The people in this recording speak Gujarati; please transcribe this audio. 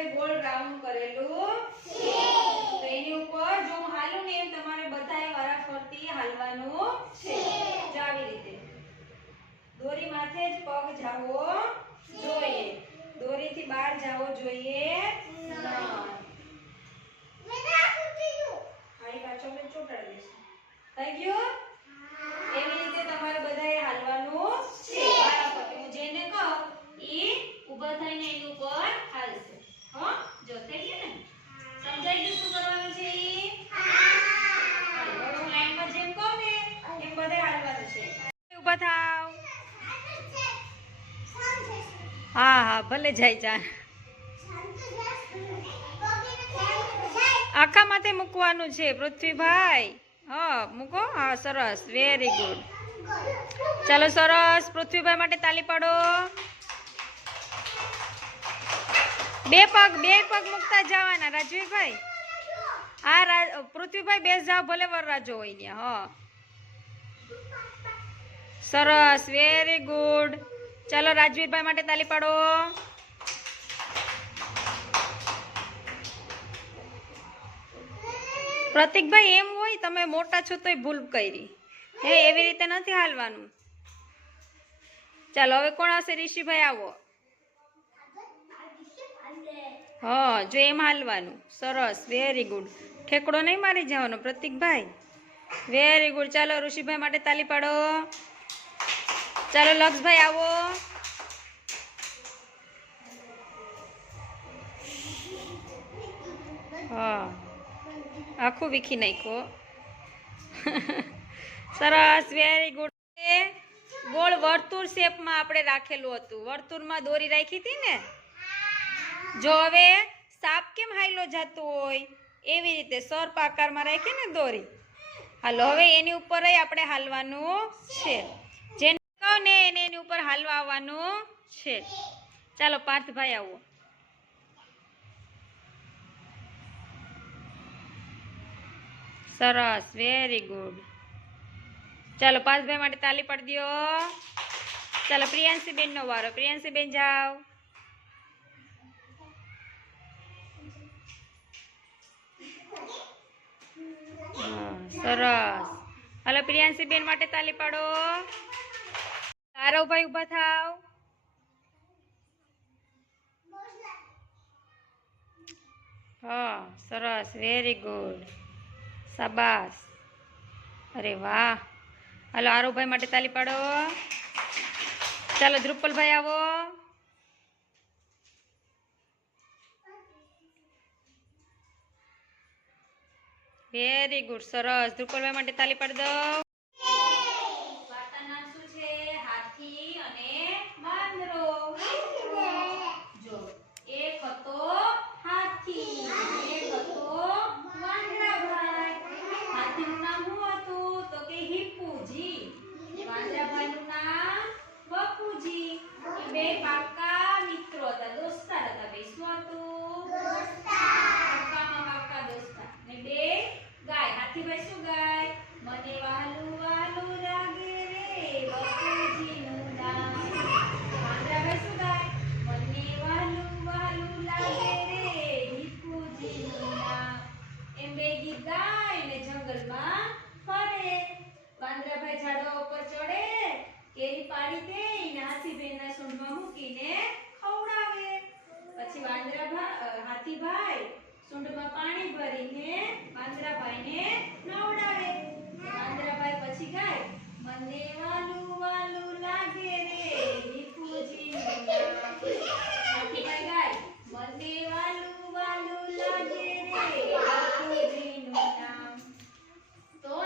આપણે ગોળ રાઉન્ડ કરેલું. છે તો એની ઉપર જો હું હાલું ને એમ તમારે બધાએ વારાફરતી હાલવાનું છે. જો આવી રીતે. દોરી માથે જ પગ જાવો જોઈએ. દોરીથી બહાર જાવો જોઈએ નહીં હારી પાછો આપણે ચોંટાડી દઈશું થઈ ગયું એવી રીતે તમારે બધાએ હાલવાનું છે વારાફરતી હું જેને કહું ઈ ઊભા થઈને એની ઉપર હાલશે હો જો થઈ ગયું ને સમજાઈ ગયું શું કરવાનું છે ઈ હાલો, હવે હું લાઈનમાં જેમ કહું ને એમ બધાએ હાલવાનું છે ઊભા થાવ હા હા, ભલે જાય, જા. આખા માથે મૂકવાનું છે, પૃથ્વીભાઈ. હા, મૂકો. હા, સરસ. વેરી ગુડ ચાલો, સરસ. પૃથ્વીભાઈ માટે તાલી પાડો. બે પગ બે પગ મૂકતા જવાના, રાજવીભાઈ. હા પૃથ્વીભાઈ બેસ જાઓ, ભલે વરરાજો હોય ને હા. સરસ વેરી ગુડ ચાલો રાજવીરભાઈ માટે તાલી પાડો. પ્રતિકભાઈ, એમ હોય તમે મોટા છો તોય ભૂલ કરી. હે એવી રીતે નથી હાલવાનું. ચાલો, હવે કોણ હશે? ઋષિભાઈ, આવો. હા, જો એમ હાલવાનું. સરસ વેરી ગુડ ઠેકડો નહીં મારી જવાનો, પ્રતિકભાઈ. વેરી ગુડ ચાલો, ઋષિભાઈ માટે તાલી પાડો. ચાલો, લક્ષભાઈ, આવો. આખું વીખી નાખો સરસ વેરી ગુડ ગોળ વર્તુળ શેપમાં આપણે રાખેલું હતું. વર્તુળમાં દોરી રાખી હતી ને? જો હવે સાપ કેમ હાઈલો જતો હોય? એવી રીતે સર્પ આકારમાં રાખી ને દોરી? હાલો, હવે એની ઉપર આપણે હાલવાનું છે. એને એની ઉપર હાલવા આવવાનું છે. ચાલો પાર્થભાઈ આવો. સરસ વેરી ગુડ ચાલો પાર્થભાઈ માટે તાલી પાડી દો. ચાલો પ્રિયાંશીબેન નો વારો. પ્રિયાંશીબેન, જાઓ. સરસ. હલો પ્રિયાંશીબેન માટે તાલી પાડો. આરવભાઈ ઊભા થાવ હા, સરસ વેરી ગુડ શાબાશ. અરે વાહ. હાલો આરવભાઈ માટે તાલી પાડો. ચાલો, ધ્રુપલભાઈ આવો. વેરી ગુડ સરસ. ધ્રુપલભાઈ માટે તાલી પાડી દો ગીત ગાય ને જંગલમાં ફરે. વાંદરાભાઈ ઝાડવા ઉપર ચડે, કેરી પાડી દે ને હાથીભાઈના સૂંઢમાં મૂકીને ખવડાવે. પછી વાંદરાભાઈ હાથીભાઈ સૂંઢમાં પાણી ભરીને વાંદરાભાઈને